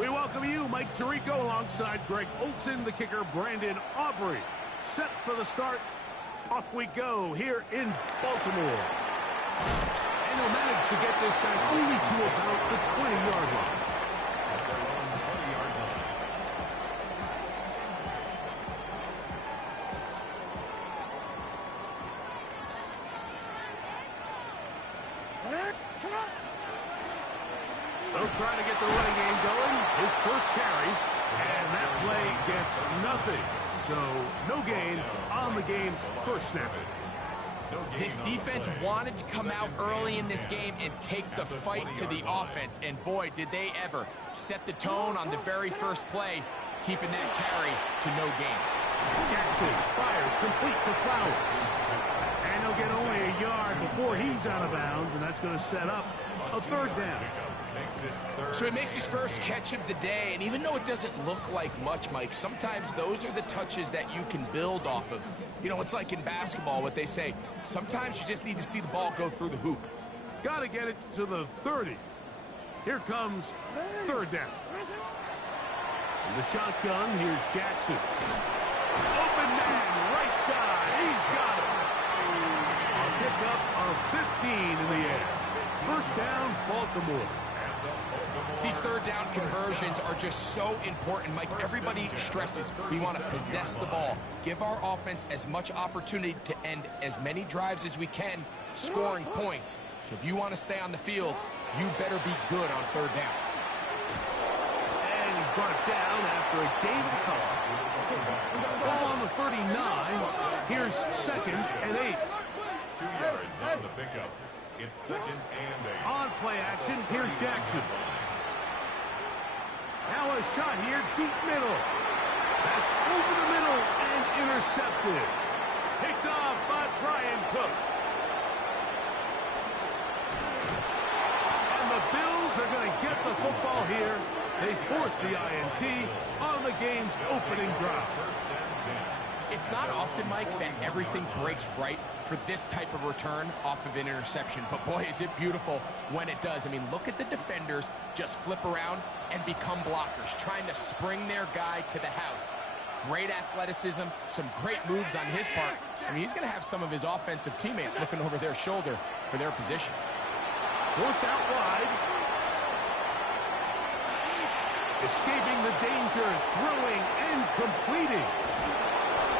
We welcome you, Mike Tirico, alongside Greg Olson, the kicker, Brandon Aubrey. Set for the start. Off we go here in Baltimore. And he'll manage to get this back only to about the 20-yard line. They'll try to get the running game going. His first carry, and that play gets nothing. So, no gain on the game's first snap. His defense wanted to come out early in this game and take the fight to the offense. And boy, did they ever set the tone on the very first play, keeping that carry to no gain. Jackson fires complete to Flowers. And he'll get only a yard before he's out of bounds, and that's going to set up a third down. So he makes his first catch of the day, and even though it doesn't look like much, Mike, sometimes those are the touches that you can build off of. You know, it's like in basketball, what they say, sometimes you just need to see the ball go through the hoop. Got to get it to the 30. Here comes third down. In the shotgun, here's Jackson. Open man, right side. He's got it. A pickup of 15 in the air. First down, Baltimore. These third down conversions are just so important, Mike. Everybody stresses we want to possess the ball, give our offense as much opportunity to end as many drives as we can, scoring points. So if you want to stay on the field, you better be good on third down. And he's brought down after a gain of color. Ball on the 39. Here's second and 8. 2 yards on the pickup. It's second and 8. On play action, here's Jackson. Now a shot here, deep middle. That's over the middle and intercepted. Picked off by Brian Cook. And the Bills are going to get the football here. They force the INT on the game's opening drive. It's not often, Mike, that everything breaks right for this type of return off of an interception. But boy, is it beautiful when it does. I mean, look at the defenders just flip around and become blockers, trying to spring their guy to the house. Great athleticism, some great moves on his part. I mean, he's going to have some of his offensive teammates looking over their shoulder for their position. Forced out wide. Escaping the danger, throwing and completing.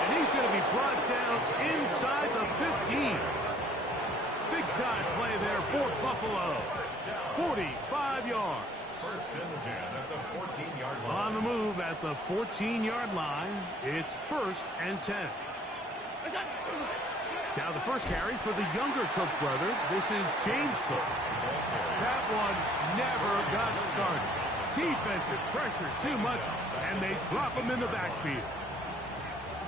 And he's going to be brought down inside the 15. Big-time play there for Buffalo. 45 yards. First and 10 at the 14-yard line. On the move at the 14-yard line, it's first and 10. Now the first carry for the younger Cook brother. This is James Cook. That one never got started. Defensive pressure too much, and they drop him in the backfield.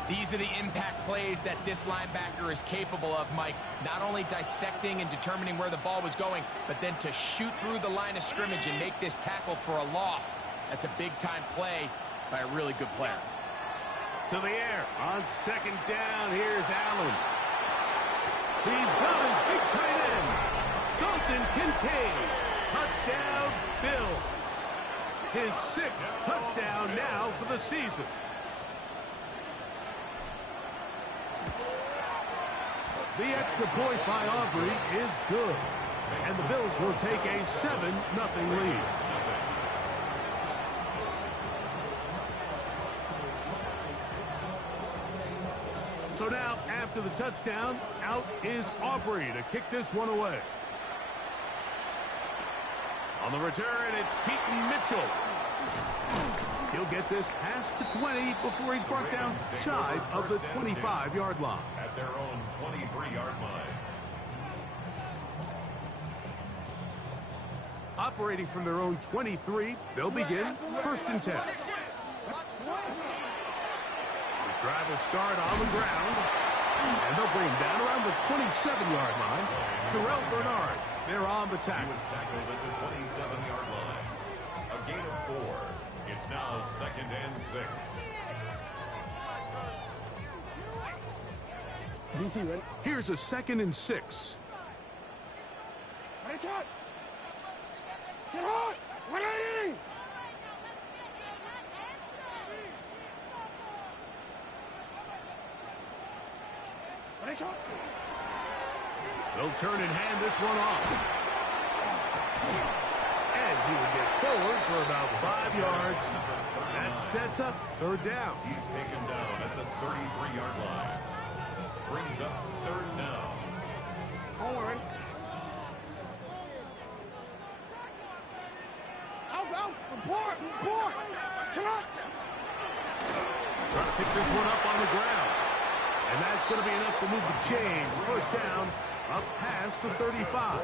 These are the impact plays that this linebacker is capable of, Mike. Not only dissecting and determining where the ball was going, but then to shoot through the line of scrimmage and make this tackle for a loss. That's a big-time play by a really good player. To the air. On second down, here's Allen. He's got his big tight end. Dalton Kincaid. Touchdown, Bills. His sixth touchdown now for the season. The extra point by Aubrey is good. And the Bills will take a 7-0 lead. So now, after the touchdown, out is Aubrey to kick this one away. On the return, it's Keaton Mitchell. He'll get this past the 20 before he's brought down shy of the 25-yard line. At their own 23-yard line. Operating from their own 23, they'll begin first and 10. This drive will start on the ground, and they'll bring him down around the 27-yard line. Terrell Bernard, they're on the tackle. He was tackled at the 27-yard line. A gain of 4. It's now second and 6. DC, ready? Here's a second and 6. They'll turn and hand this one off. And he will get forward for about 5 yards. That sets up third down. He's taken down at the 33-yard line. Brings up third down. Don't worry. Out. Report. Trying to pick this one up on the ground. And that's going to be enough to move the chains. First down, up past the 35.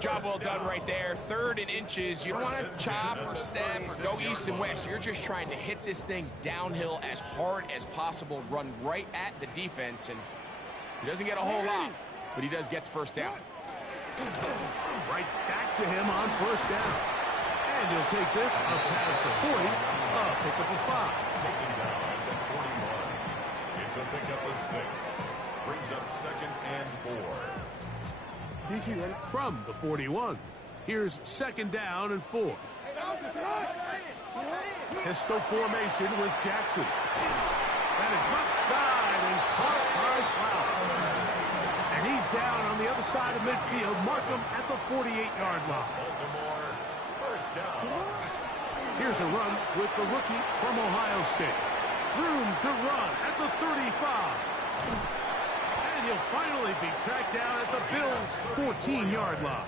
Job well done right there. 3rd and inches. You don't want to chop or step or go east and west. You're just trying to hit this thing downhill as hard as possible, run right at the defense, and he doesn't get a whole lot, but he does get the first down. Right back to him on first down. And he'll take this up past the 40, pick up a 5. Taken down at the 41. It's a pickup of 6. Brings up 2nd and 4. From the 41, here's 2nd down and 4. Pistol formation with Jackson. That is left side and caught by Flowers. And he's down on the other side of midfield. Mark him at the 48-yard line. Baltimore, first down. Here's a run with the rookie from Ohio State. Room to run at the 35. And he'll finally be tracked down at the Bills' 14-yard line.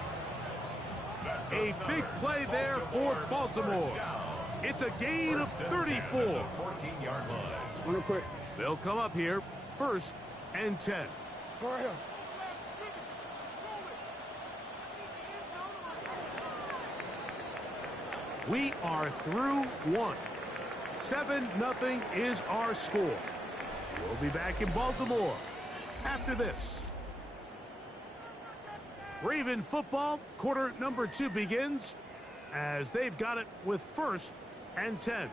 A big play there for Baltimore. It's a gain of 34. 14-yard line. Real quick. They'll come up here, 1st and 10. Go right here. We are through 1. 7-0 is our score. We'll be back in Baltimore after this. Raven football, quarter number 2 begins as they've got it with 1st and 10.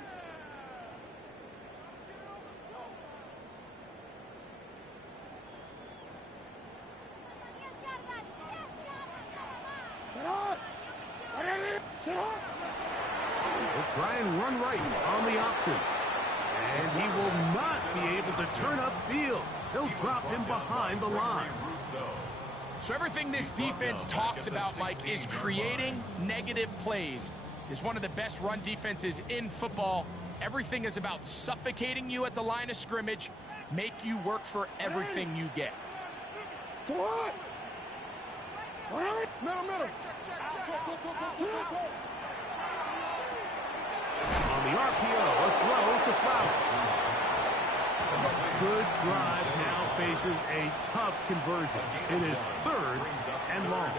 He'll try and run right on the option. And he will not be able to turn upfield. He'll drop him behind the line. So everything this defense talks about, Mike, is creating negative plays. It's one of the best run defenses in football. Everything is about suffocating you at the line of scrimmage, make you work for everything you get. Middle. On the RPO, a throw to Flowers. Good drive now faces a tough conversion. It is 3rd and long.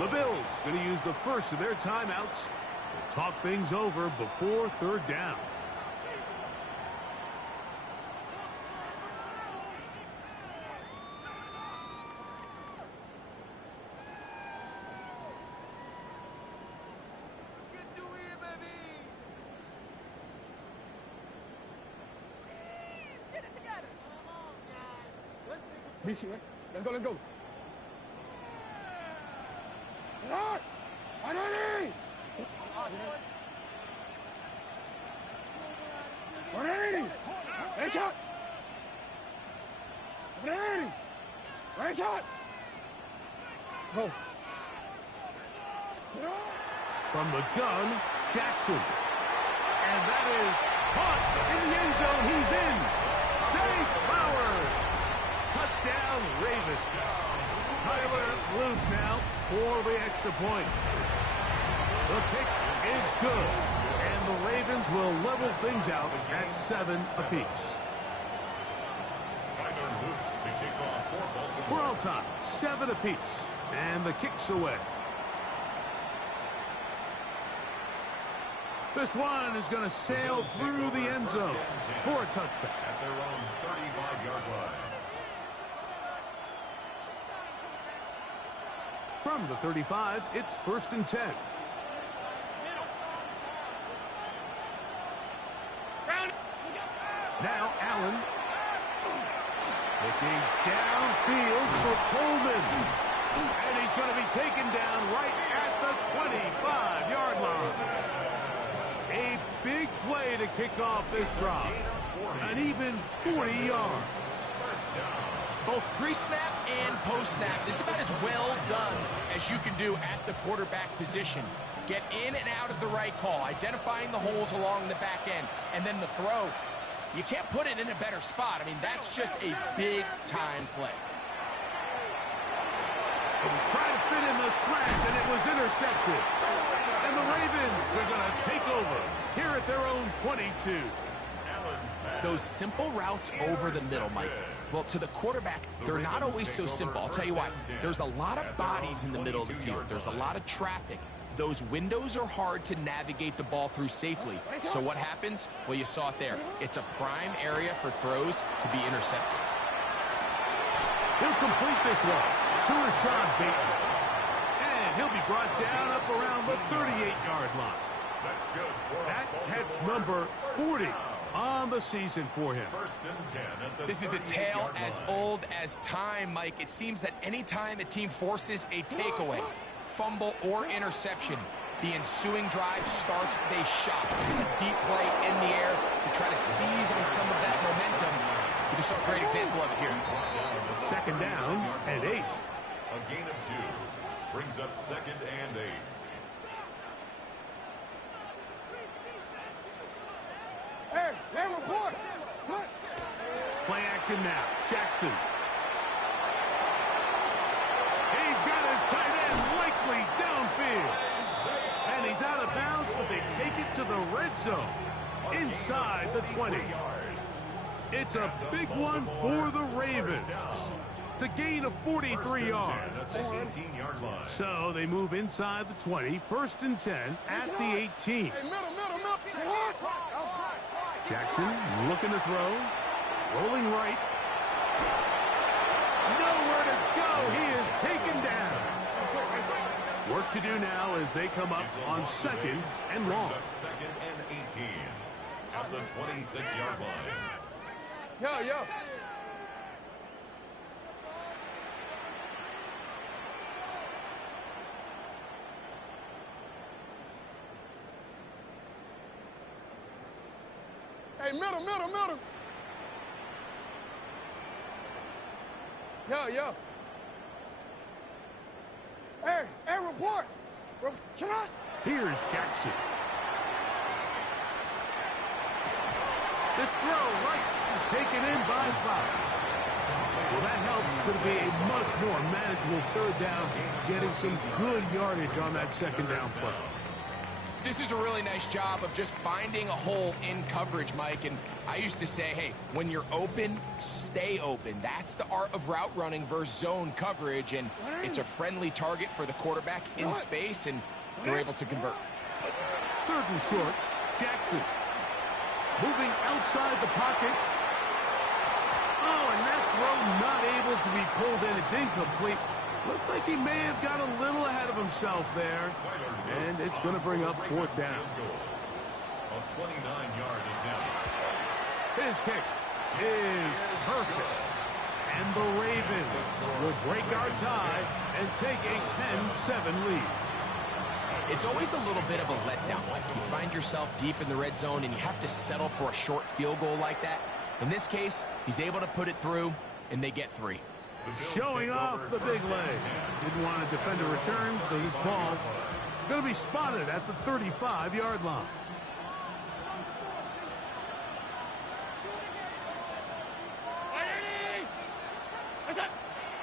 The Bills going to use the first of their timeouts to talk things over before 3rd down. BC, right? Let's go. Right shot. Go. From the gun, Jackson. And that is caught in the end zone. He's in. Zay Flowers. Touchdown, Ravens. Tyler Luke now for the extra point. The kick is good, and the Ravens will level things out at 7 apiece. Tyler Luke to kick off for Baltimore. We're all tied, 7 apiece, and the kick's away. This one is going to sail through the end zone for a touchback. At their own 35-yard line. From the 35, it's 1st and 10. Now Allen. Looking downfield for Coleman. And he's going to be taken down right at the 25-yard line. A big play to kick off this drive. An even 40 yards. First down. Both pre-snap and post-snap. This is about as well done as you can do at the quarterback position. Get in and out of the right call, identifying the holes along the back end, and then the throw. You can't put it in a better spot. I mean, that's just a big-time play. And try to fit in the slant, and it was intercepted. And the Ravens are going to take over here at their own 22. Those simple routes over the middle, Mike. Well, to the quarterback, they're not always so simple. I'll tell you why. There's a lot of bodies in the middle of the field. There's a lot of traffic. Those windows are hard to navigate the ball through safely. So what happens? Well, you saw it there. It's a prime area for throws to be intercepted. He'll complete this one to Rashad Bateman. And he'll be brought down up around the 38-yard line. That catch number 40 on the season for him. This is a tale as old as time, Mike. It seems that anytime a team forces a takeaway, fumble, or interception, the ensuing drive starts with a shot, a deep play in the air to try to seize on some of that momentum. We just saw a great example of it here. Second down and 8. A gain of 2 brings up 2nd and 8. Hey, report. Play action now. Jackson. He's got his tight end likely downfield. And he's out of bounds, but they take it to the red zone inside the 20. It's a big one for the Ravens. It's a gain of 43 yards. So they move inside the 20, 1st and 10 at the 18. Jackson looking to throw, rolling right. Nowhere to go. He is taken down. Work to do now as they come up on 2nd and long. 2nd and 18 at the 26-yard line. Yo. Hey, middle. Yo. Hey, report. Here's Jackson. This throw right is taken in by 5. Well, that helps. It's going to be a much more manageable 3rd down, getting some good yardage on that 2nd down play. This is a really nice job of just finding a hole in coverage, Mike. And I used to say, hey, when you're open, stay open. That's the art of route running versus zone coverage. And it's a friendly target for the quarterback in space, and they're able to convert. 3rd and short. Jackson. Moving outside the pocket. Oh, and that throw not able to be pulled in. It's incomplete. Looked like he may have got a little ahead of himself there. And it's going to bring up 4th down. A 29-yard attempt. His kick is perfect. And the Ravens will break our tie and take a 10-7 lead. It's always a little bit of a letdown, Mike. You find yourself deep in the red zone and you have to settle for a short field goal like that. In this case, he's able to put it through, and they get 3. Showing off the big leg. Didn't want to defend a return, so this ball going to be spotted at the 35-yard line.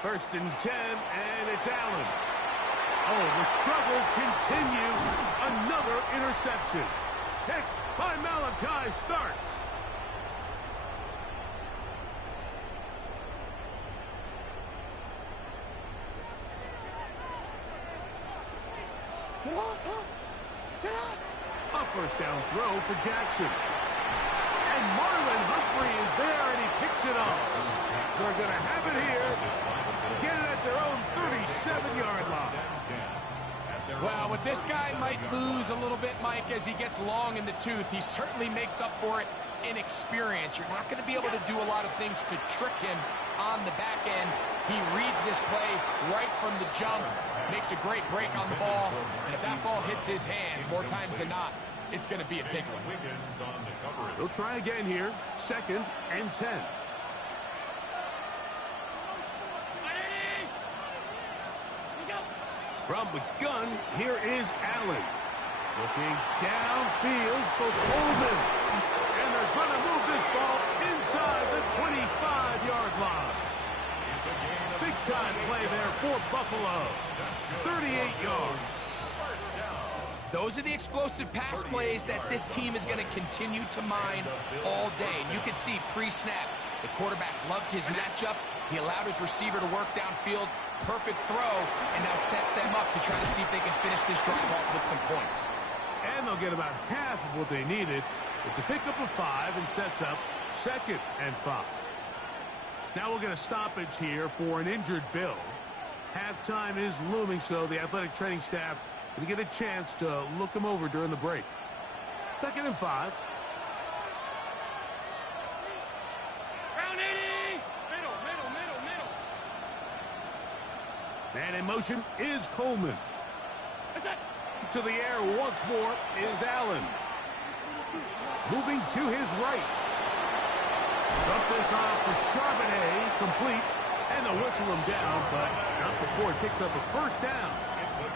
First and 10, and it's Allen. Oh, the struggles continue. Another interception. Hit by Malachi starts. A 1st down throw for Jackson. And Marlon Humphrey is there, and he picks it off. So they're going to have it here. Get it at their own 37-yard line. Well, with this guy might lose a little bit, Mike, as he gets long in the tooth. He certainly makes up for it in experience. You're not going to be able to do a lot of things to trick him on the back end. He reads this play right from the jump, makes a great break on the ball, and if that ball hits his hands more times than not, it's going to be a takeaway. They'll try again here. 2nd and 10. From the gun, here is Allen. Looking downfield for Coleman. And they're going to move this ball inside the 25-yard line. Big-time play there for Buffalo. 38 yards. Those are the explosive pass plays that this team is going to continue to mine all day. And you can see pre-snap, the quarterback loved his matchup. He allowed his receiver to work downfield. Perfect throw, and now sets them up to try to see if they can finish this drive off with some points. And they'll get about half of what they needed. It's a pickup of 5 and sets up 2nd and 5. Now we'll get a stoppage here for an injured Bill. Halftime is looming, so the athletic training staff going to get a chance to look him over during the break. 2nd and 5. Round 80. Middle. Man in motion is Coleman. That's it. To the air once more is Allen. Moving to his right. Dump this off to Charbonnet, complete, and they'll whistle him down, but not before he picks up a first down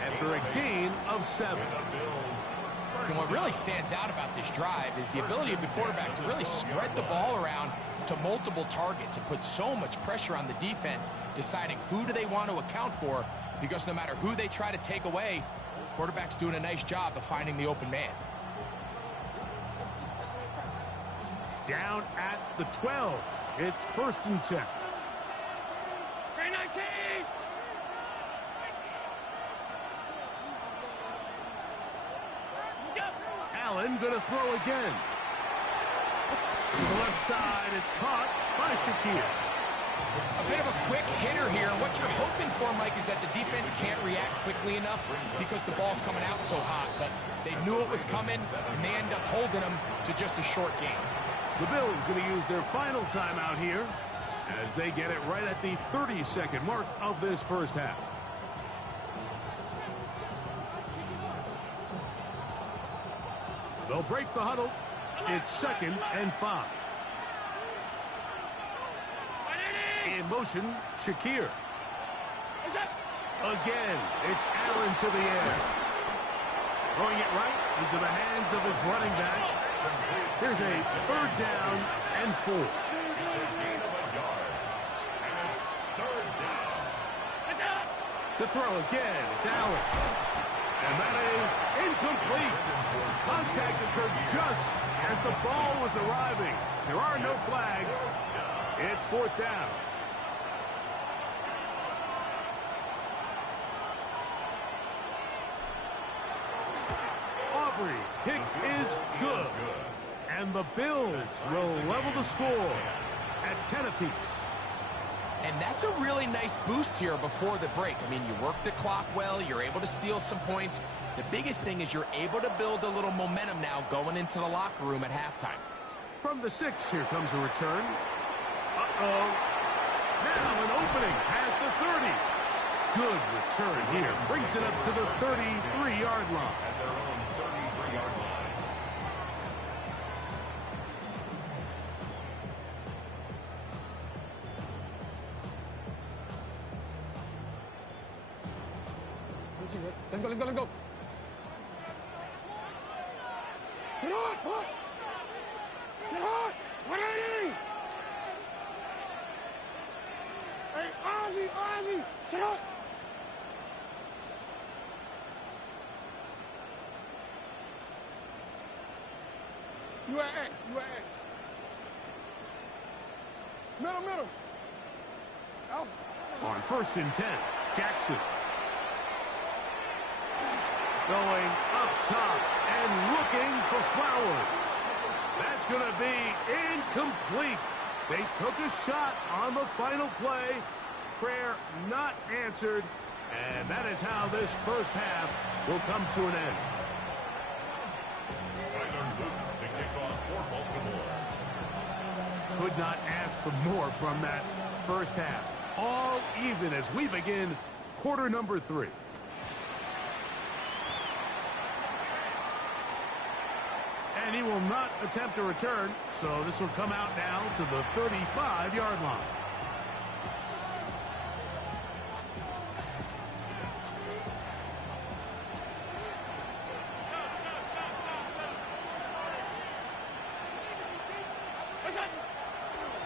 after a gain of 7. And what really stands out about this drive is the ability of the quarterback to really spread the ball around to multiple targets and put so much pressure on the defense, deciding who do they want to account for, because no matter who they try to take away, the quarterback's doing a nice job of finding the open man. Down at the 12. It's 1st and 10. 319. Allen going to throw again. To the left side, it's caught by Shakir. A bit of a quick hitter here. What you're hoping for, Mike, is that the defense can't react quickly enough because the ball's coming out so hot. But they knew it was coming, and they end up holding them to just a short game. The Bills going to use their final timeout here as they get it right at the 30-second mark of this first half. They'll break the huddle. It's 2nd and 5. In motion, Shakir. Again, it's Allen to the air. Throwing it right into the hands of his running back. Here's a 3rd down and 4. It's a gain of a yard. And it's 3rd down. To throw again, it's Allen. And that is incomplete. Contact occurred just as the ball was arriving. There are no flags. It's 4th down. Aubrey's kick is good. And the Bills will level the score at 10 apiece. And that's a really nice boost here before the break. I mean, you work the clock well, you're able to steal some points. The biggest thing is you're able to build a little momentum now going into the locker room at halftime. From the 6, here comes a return. Uh-oh. Now an opening past the 30. Good return here. Brings it up to the 33-yard line. At their own 33-yard line. Let go. Sit hard. Sit hard. 180. Hey, Ozzy. Sit hard. You at X. Middle. Out. On 1st and 10, Jackson. Going up top and looking for Flowers. That's going to be incomplete. They took a shot on the final play. Prayer not answered. And that is how this first half will come to an end. Tyler Luton to kick off for Baltimore. Could not ask for more from that first half. All even as we begin quarter number 3. And he will not attempt a return, so this will come out now to the 35-yard line.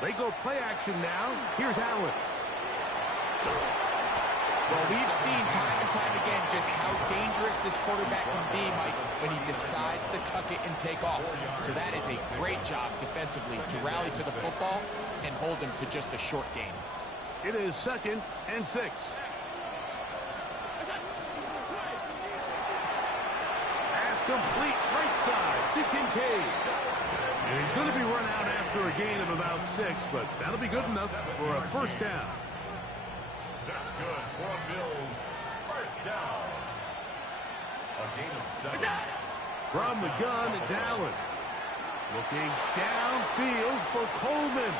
They go play action now. Here's Allen. Well, we've seen time and time again just how dangerous this quarterback can be, Mike, when he decides to tuck it and take off. So that is a great job defensively to rally to the football and hold him to just a short gain. It is 2nd and 6. Pass complete right side to Kincaid. And he's going to be run out after a gain of about 6, but that'll be good enough for a first down. That's good for a Bills first down. A gain of 7. From the gun, it's Allen. Looking downfield for Coleman.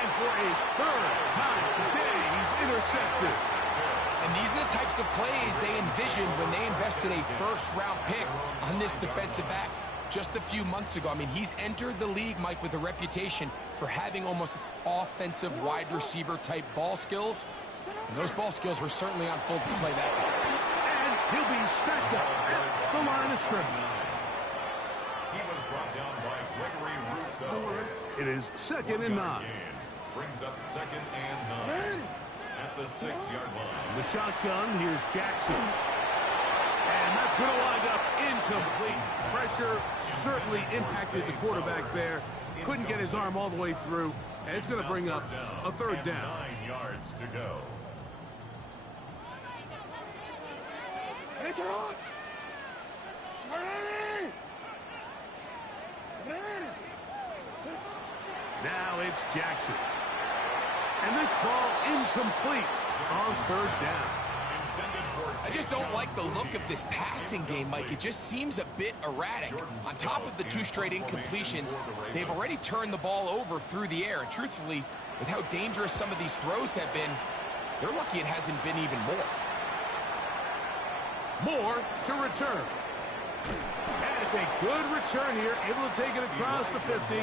And for a third time today, he's intercepted. And these are the types of plays they envisioned when they invested a first-round pick on this defensive back just a few months ago. I mean, he's entered the league, Mike, with a reputation for having almost offensive wide receiver type ball skills. And those ball skills were certainly on full display that time. And he'll be stacked up at the line of scrimmage. He was brought down by Gregory Rousseau. It is 2nd and 9. Brings up 2nd and 9 at the 6-yard line. The shotgun, here's Jackson. And that's going to wind up incomplete. Pressure certainly impacted the quarterback there. Couldn't get his arm all the way through. And it's going to bring up a third down. 9 yards to go. It's on. Ready. Ready. Now it's Jackson. And this ball incomplete on third down. I just don't like the look of this passing game, Mike. It just seems a bit erratic. On top of the 2 straight incompletions, they've already turned the ball over through the air. And truthfully, with how dangerous some of these throws have been, they're lucky it hasn't been even more. Moore to return. And it's a good return here, able to take it across the 50.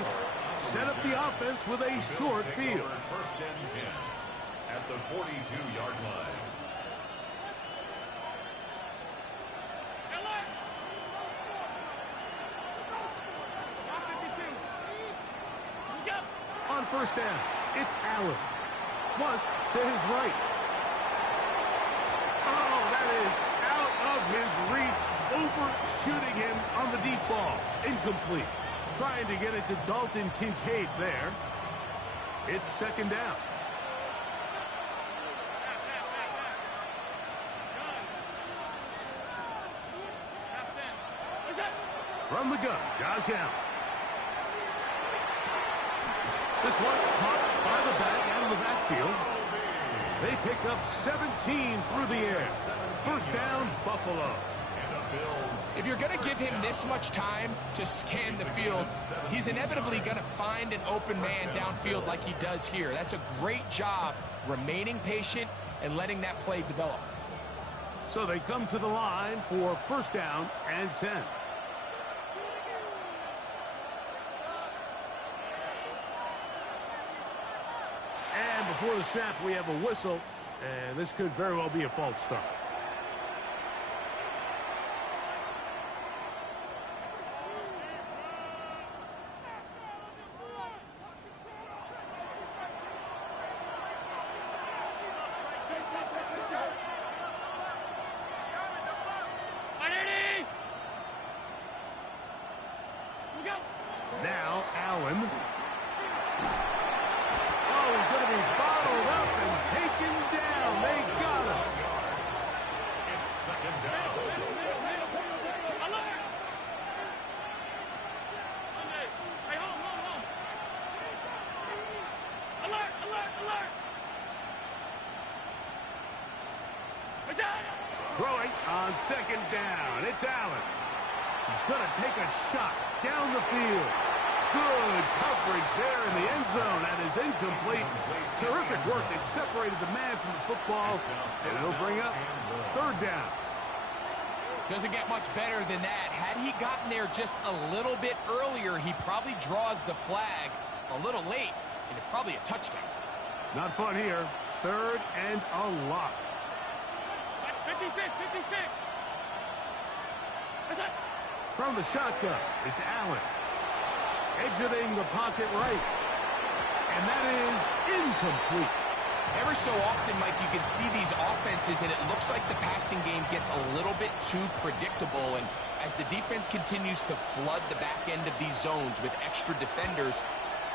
Set up the offense with a short field. First and 10 at the 42-yard line. On first down, it's Allen. Flush to his right. Oh, that is out of his reach. Overshooting him on the deep ball. Incomplete. Trying to get it to Dalton Kincaid there. It's 2nd down. From the gun, Josh Allen. This one caught by the back out of the backfield. They pick up 17 through the air. First down, Buffalo. If you're going to give him this much time to scan the field, he's inevitably going to find an open man downfield like he does here. That's a great job remaining patient and letting that play develop. So they come to the line for first down and 10. And before the snap, we have a whistle, and this could very well be a false start. Now Allen. Oh, he's going to be bottled up and taken down. They got him. It's 2nd down. Throwing on 2nd down. It's Allen. He's going to take a shot down the field. Good coverage there in the end zone. That is incomplete. Terrific work. They separated the man from the football, and it'll bring up third down. Doesn't get much better than that. Had he gotten there just a little bit earlier, he probably draws the flag a little late, and it's probably a touchdown. Not fun here. Third and a lot. 56, 56. From the shotgun, it's Allen. Exiting the pocket right. And that is incomplete. Ever so often, Mike, you can see these offenses, and it looks like the passing game gets a little bit too predictable. And as the defense continues to flood the back end of these zones with extra defenders,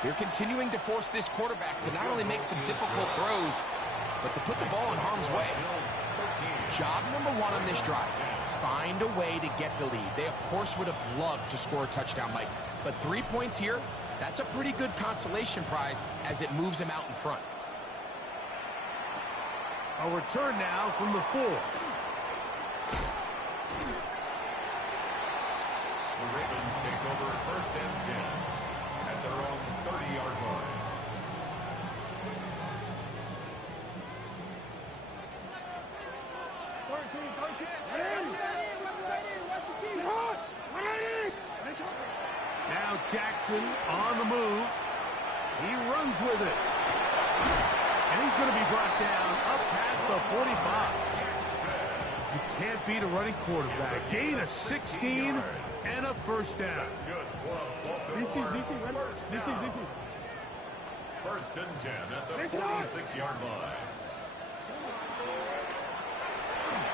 they're continuing to force this quarterback to not only make some difficult throws, but to put the ball in harm's way. Job number one on this drive, find a way to get the lead. They, of course, would have loved to score a touchdown, Mike. But 3 points here, that's a pretty good consolation prize as it moves them out in front. A return now from the 4. The Ravens take over 1st and 10 at their own 30-yard line. Now Jackson on the move. He runs with it. And he's going to be brought down up past the 45. You can't beat a running quarterback. Gain of 16 and a first down. DC, DC. 1st and 10 at the 46-yard line.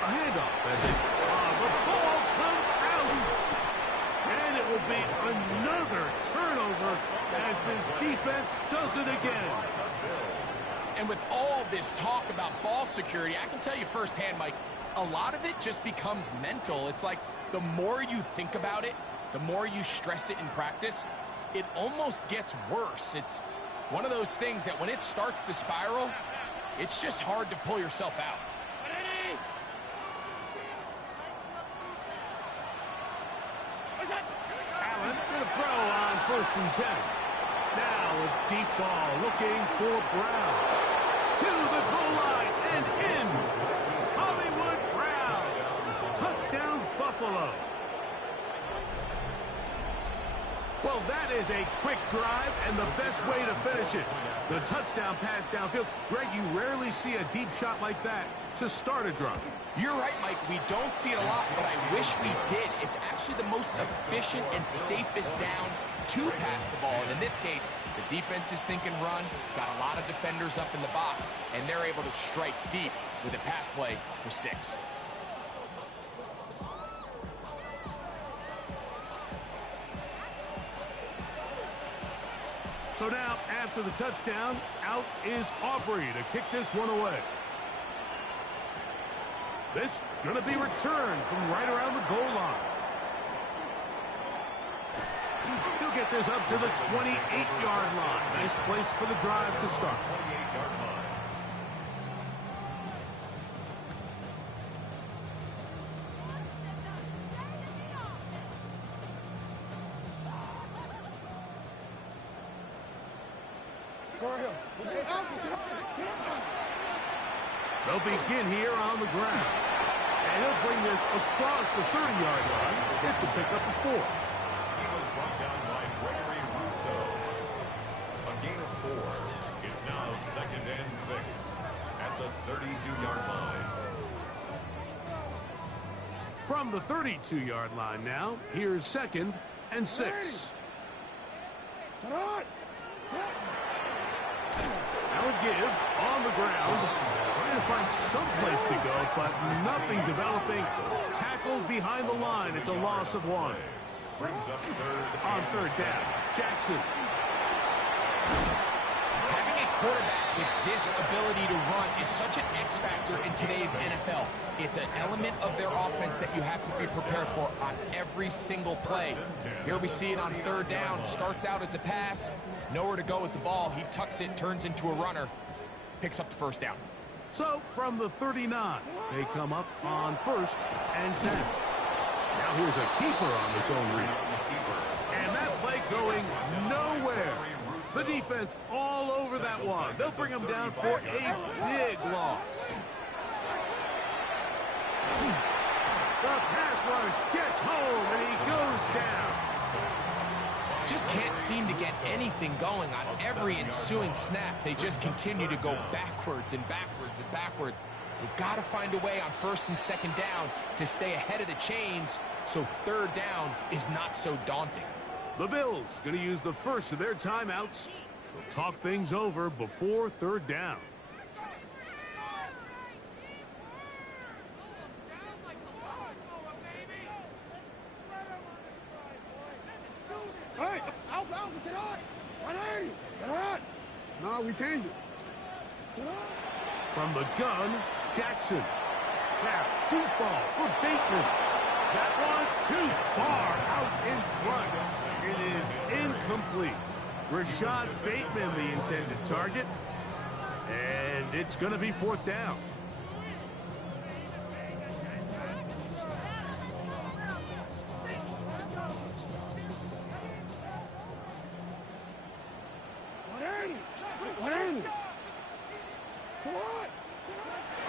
A handoff as the ball comes out. And it will be another turnover as this defense does it again. And with all this talk about ball security, I can tell you firsthand, Mike, a lot of it just becomes mental. It's like the more you think about it, the more you stress it in practice, it almost gets worse. It's one of those things that when it starts to spiral, it's just hard to pull yourself out. Allen going to throw on 1st and 10. Now a deep ball looking for Brown. To the goal line and in. Hollywood Brown. Touchdown Buffalo. Well, that is a quick drive and the best way to finish it. The touchdown pass downfield. Greg, you rarely see a deep shot like that to start a drive. You're right, Mike. We don't see it a lot, but I wish we did. It's actually the most efficient and safest down to pass the ball. And in this case, the defense is thinking run, got a lot of defenders up in the box, and they're able to strike deep with a pass play for 6. So now, after the touchdown, out is Aubrey to kick this one away. This going to be returned from right around the goal line. He'll get this up to the 28-yard line. Nice place for the drive to start. 28-yard line. They'll begin here on the ground. And he'll bring this across the 30-yard line. It's a pickup of 4. He was brought down by Gregory Rousseau. A gain of 4. It's now 2nd and 6 at the 32-yard line. From the 32-yard line now, here's 2nd and 6. Now a give on the ground. Trying to find some place to go, but nothing developing. Tackled behind the line. It's a loss of 1. Brings up 3rd On 3rd down, Jackson. Having a quarterback with this ability to run is such an X factor in today's NFL. It's an element of their offense that you have to be prepared for on every single play. Here we see it on 3rd down. Starts out as a pass. Nowhere to go with the ball. He tucks it, turns into a runner. Picks up the 1st down. So, from the 39, they come up on 1st and 10. Now here's a keeper on the zone read. And that play going nowhere. The defense all over that one. They'll bring him down for a big loss. The pass rush gets home, and he goes down. Just can't seem to get anything going on every ensuing snap. They just continue to go backwards and backwards and backwards. They've got to find a way on 1st and 2nd down to stay ahead of the chains so 3rd down is not so daunting. The Bills going to use the first of their timeouts They'll talk things over before third down. Hey, Alpha, sit on. 180. Get on. No, we changed it. Get on. From the gun, Jackson. Now, deep ball for Bateman. That one too far out in front. It is incomplete. Rashad Bateman, the intended target. And it's going to be fourth down.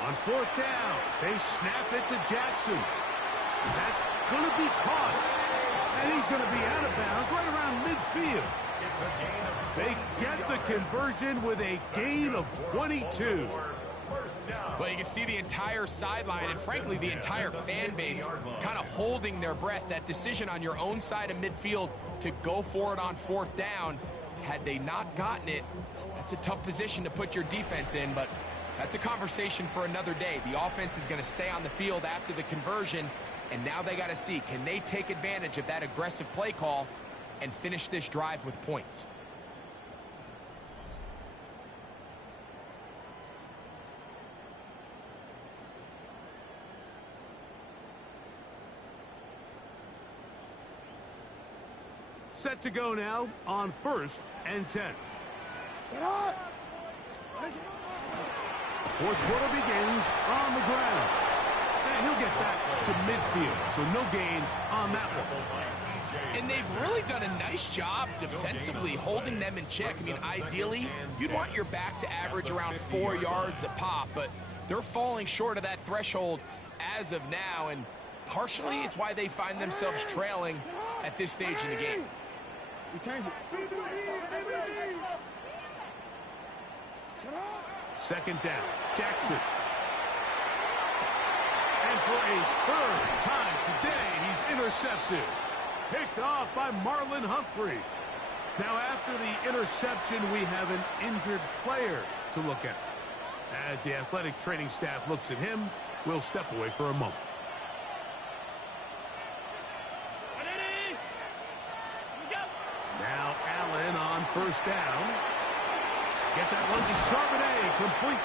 On fourth down, they snap it to Jackson. That's going to be caught. And he's going to be out of bounds right around midfield. They get the conversion with a gain of 22. Well, you can see the entire sideline and, frankly, the entire fan base kind of holding their breath. That decision on your own side of midfield to go for it on fourth down, had they not gotten it, that's a tough position to put your defense in, but that's a conversation for another day. The offense is going to stay on the field after the conversion, and now they got to see, can they take advantage of that aggressive play call and finish this drive with points? Set to go now on 1st and 10. Fourth quarter begins on the ground. And he'll get back to midfield, so no gain on that one. And they've really done a nice job defensively holding them in check. I mean, ideally, you'd want your back to average around 4 yards a pop, but they're falling short of that threshold as of now, and partially it's why they find themselves trailing at this stage in the game. We changed it. Second down, Jackson. And for a third time today, he's intercepted. Picked off by Marlon Humphrey. Now, after the interception, we have an injured player to look at. As the athletic training staff looks at him, we'll step away for a moment. Now Allen on first down. Get that one to Charbonnet, complete.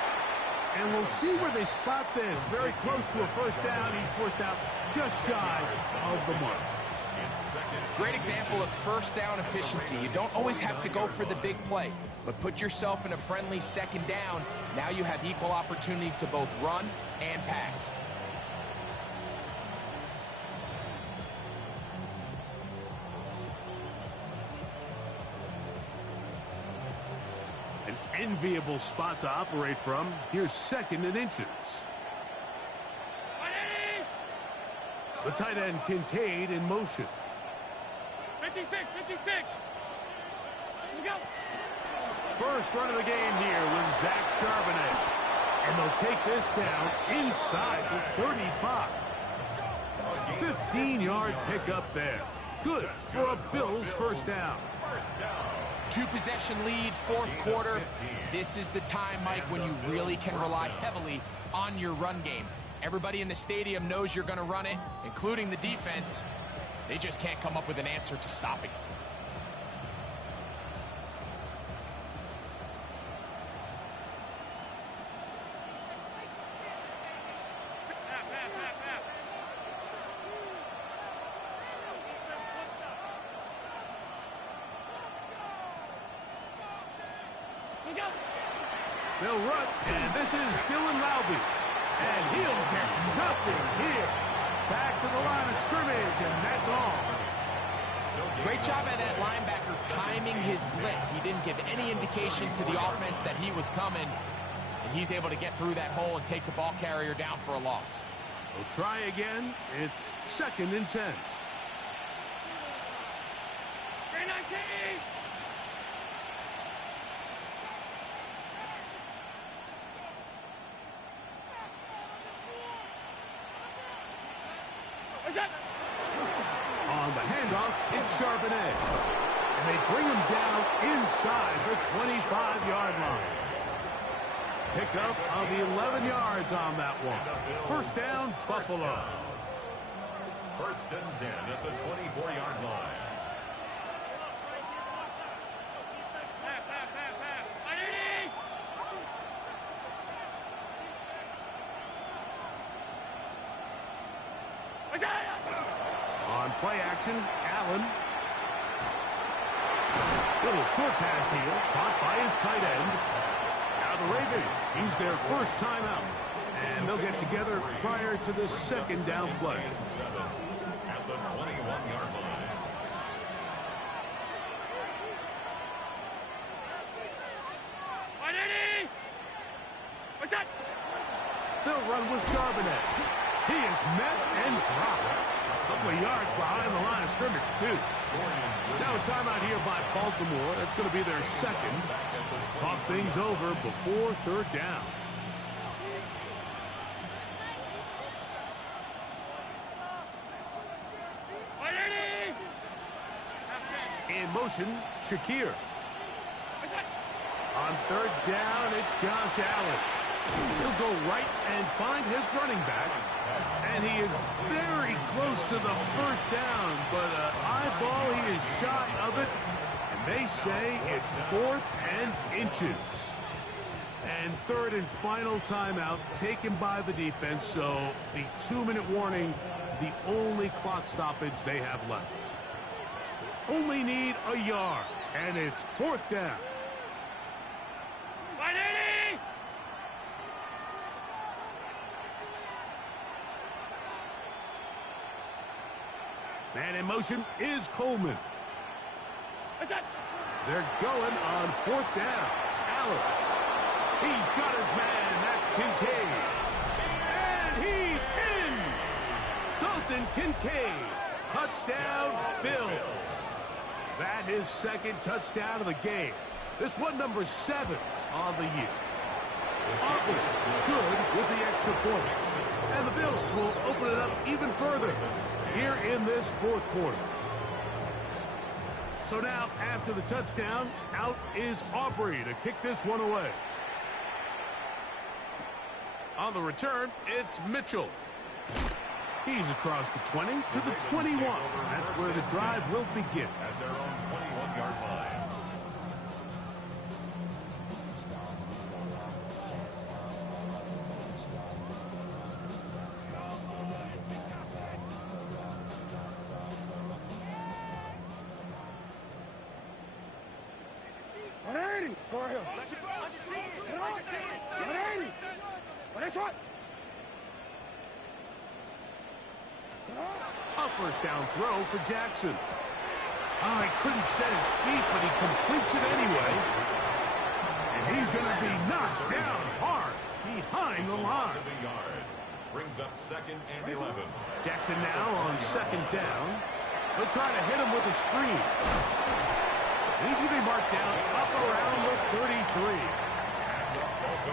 And we'll see where they spot this. Very close to a first down. He's forced out just shy of the mark. Great example of first down efficiency. You don't always have to go for the big play, but put yourself in a friendly second down. Now you have equal opportunity to both run and pass. An enviable spot to operate from. Here's 2nd and inches. The tight end Kincaid in motion. 56. Go. First run of the game here with Zach Charbonnet. And they'll take this down inside the 35. 15-yard pickup there. Good for a Bills first down. 2-possession lead, fourth quarter. This is the time, Mike, when you really can rely heavily on your run game. Everybody in the stadium knows you're going to run it, including the defense. They just can't come up with an answer to stopping it. They'll run, and this is Dylan Laube. And he'll get nothing here. Back to the line of scrimmage, and that's all. Great job by that linebacker timing his blitz. He didn't give any indication to the offense that he was coming, and he's able to get through that hole and take the ball carrier down for a loss. We'll try again. It's 2nd and 10. On the handoff, it's Charbonnet. And they bring him down inside the 25-yard line. Pickup of 11 yards on that one. First down, Buffalo. First and 10 at the 24-yard line. On play action, Allen. Little short pass here, caught by his tight end. Now the Ravens use their first timeout, and they'll get together prior to the second down play. At the 21-yard line. They'll run with Charbonnet. He is met and dropped. A couple of yards behind the line of scrimmage, too. Now a timeout here by Baltimore. That's going to be their second. Talk things over before third down. In motion, Shakir. On third down, it's Josh Allen. He'll go right and find his running back. And he is very close to the first down, but eyeball, he is shy of it. And they say it's 4th and inches. And third and final timeout taken by the defense, so the 2-minute warning, the only clock stoppage they have left. Only need a yard, and it's 4th down. Man in motion is Coleman. They're going on 4th down. Allen. He's got his man. That's Kincaid. And he's in. Dalton Kincaid. Touchdown, Bills. That is second touchdown of the game. This one number 7 on the year. Offense good with the extra point. And the Bills will open it up even further here in this 4th quarter. So now, after the touchdown, out is Aubrey to kick this one away. On the return, it's Mitchell. He's across the 20 to the 21. That's where the drive will begin. At their own 21-yard line. A first down throw for Jackson. Oh, he couldn't set his feet, but he completes it anyway. And he's going to be knocked down hard behind the line. To the yard. Brings up 2nd and 11. Jackson now on 2nd down. He'll try to hit him with a screen. He's going to be marked down up around the 33.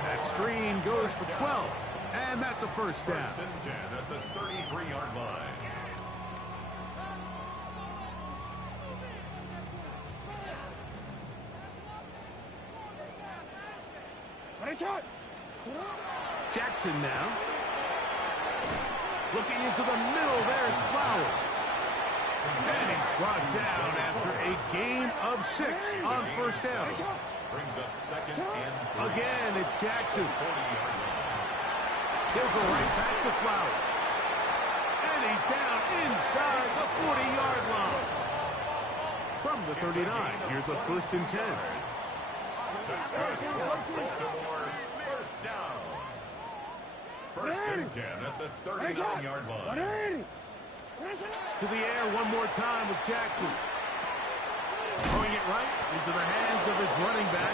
That screen goes for 12. And that's a first down. First and 10 at the 33-yard line. Jackson now. Looking into the middle, there's Flowers. And he's brought down after a gain of 6 on first down. Brings up 2nd and 3. Again, it's Jackson. 40-yard line. He'll go right back to Flowers. And he's down inside the 40-yard line. From the 39, here's a first and 10. That's good for Baltimore. First down. First and 10 at the 39-yard line. To the air one more time with Jackson. Throwing it right into the hands of his running back.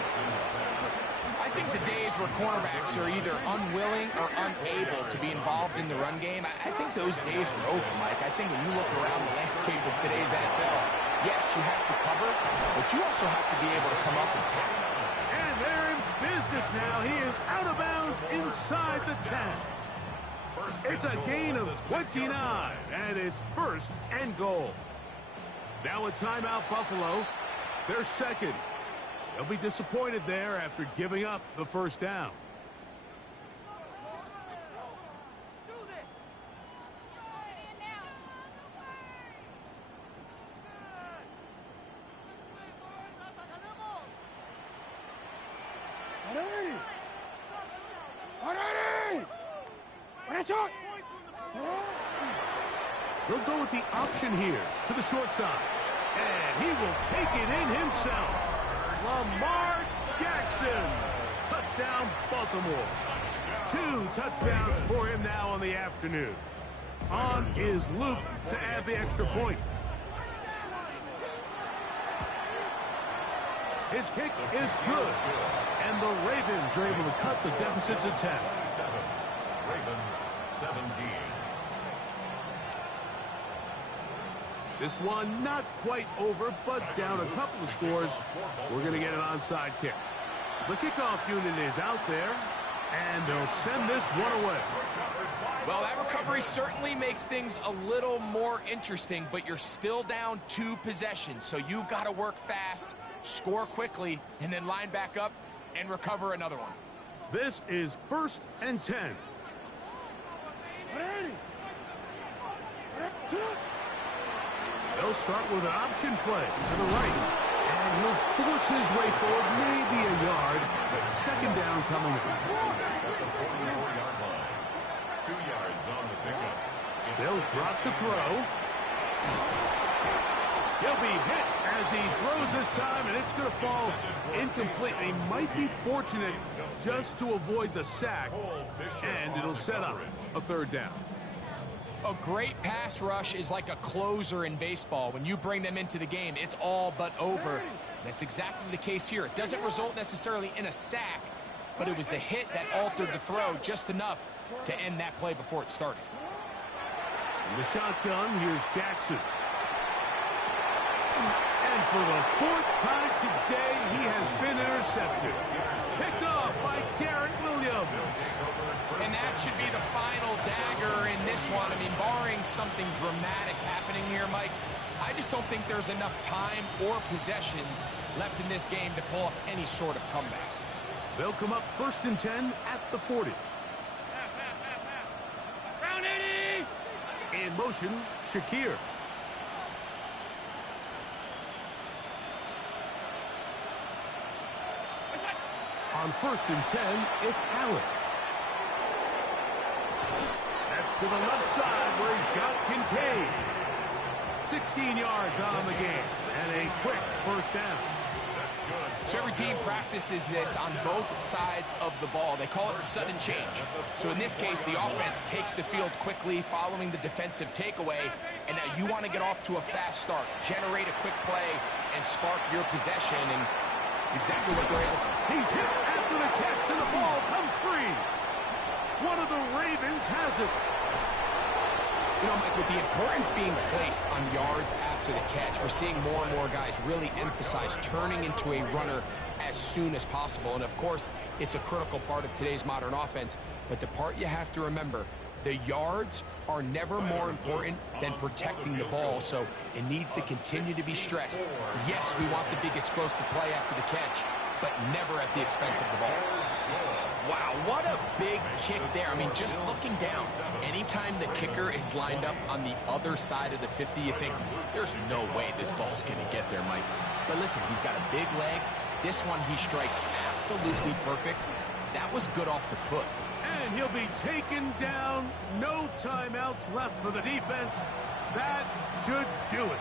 I think the days where cornerbacks are either unwilling or unable to be involved in the run game, I think those days are over, Mike. I think when you look around the landscape of today's NFL, yes, you have to cover, but you also have to be able to come up and tackle. And they're in business now. He is out of bounds inside the 10. It's a gain of 29, and it's 1st and goal. Now a timeout, Buffalo. their second. They'll be disappointed there after giving up the first down. They'll go with the option here to the short side. And he will take it in himself. Lamar Jackson. Touchdown, Baltimore. 2 touchdowns for him now on the afternoon. On is Luke to add the extra point. His kick is good. And the Ravens are able to cut the deficit to 10. Ravens 17. This one not quite over, but down a couple of scores. We're going to get an onside kick. The kickoff unit is out there, and they'll send this one away. Well, that recovery certainly makes things a little more interesting, but you're still down 2 possessions, so you've got to work fast, score quickly, and then line back up and recover another one. This is 1st and 10. They'll start with an option play to the right. And he'll force his way forward, maybe a yard. Second down coming up. At the 44-yard line. 2 yards on the pickup. They'll drop to throw. He'll be hit as he throws this time, and it's going to fall incomplete. He might be fortunate just to avoid the sack, and it'll set up a 3rd down. A great pass rush is like a closer in baseball. When you bring them into the game, it's all but over. That's exactly the case here. It doesn't result necessarily in a sack, but it was the hit that altered the throw just enough to end that play before it started. In the shotgun, here's Jackson. And for the 4th time today, he has been intercepted. Picked off by Garrett Williams. And that should be the final dagger in this one. I mean, barring something dramatic happening here, Mike, I just don't think there's enough time or possessions left in this game to pull off any sort of comeback. They'll come up 1st and 10 at the 40. Round 80! In motion, Shakir. On 1st and 10, it's Allen. That's to the left side where he's got Kincaid. 16 yards on the game and a quick 1st down. So every team practices this on both sides of the ball. They call it sudden change. So in this case, the offense takes the field quickly following the defensive takeaway, and now you want to get off to a fast start, generate a quick play, and spark your possession, and it's exactly what they're able to. He's hit after the catch, and the ball comes free. One of the Ravens has it. You know, Mike, with the importance being placed on yards after the catch, we're seeing more and more guys really emphasize turning into a runner as soon as possible. And, of course, it's a critical part of today's modern offense. But the part you have to remember, the yards are never more important than protecting the ball, so it needs to continue to be stressed. Yes, we want the big explosive play after the catch, but never at the expense of the ball. Wow, what a big kick there. I mean, just looking down, anytime the kicker is lined up on the other side of the 50, you think, there's no way this ball's going to get there, Mike. But listen, he's got a big leg. This one he strikes absolutely perfect. That was good off the foot. And he'll be taken down. No timeouts left for the defense. That should do it.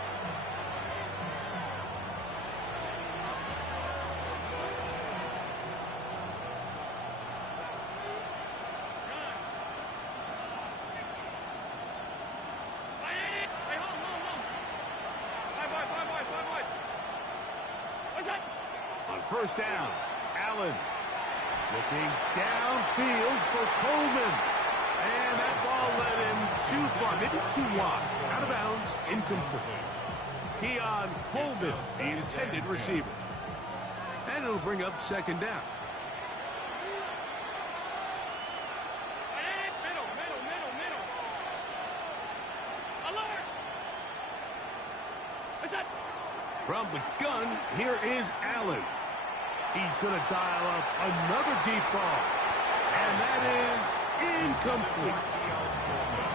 On 1st down, Allen looking downfield for Coleman. And that ball led him too far, maybe too wide. Out of bounds, incomplete. Keon Coleman, the intended receiver. And it'll bring up 2nd down. From the gun, here is Allen. He's going to dial up another deep ball. And that is incomplete.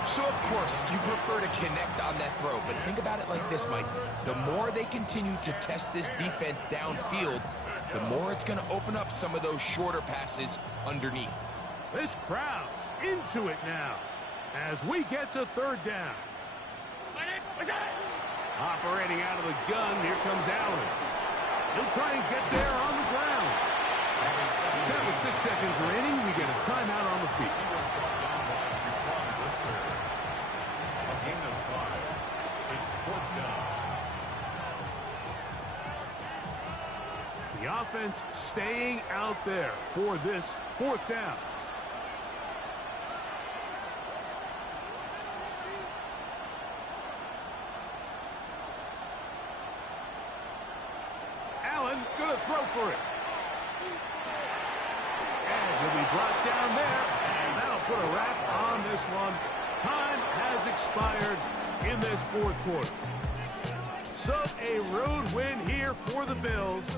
So, of course, you prefer to connect on that throw, but think about it like this, Mike. The more they continue to test this defense downfield, the more it's going to open up some of those shorter passes underneath. This crowd into it now as we get to third down. Operating out of the gun, here comes Allen. He'll try and get there on the ground. Now with 6 seconds remaining, we get a timeout on the field. A gain of 5. It's 4th down. The offense staying out there for this 4th down. Allen gonna throw for it. And he'll be brought down there, and that'll put a wrap on this one. Time has expired in this 4th quarter. So a road win here for the Bills.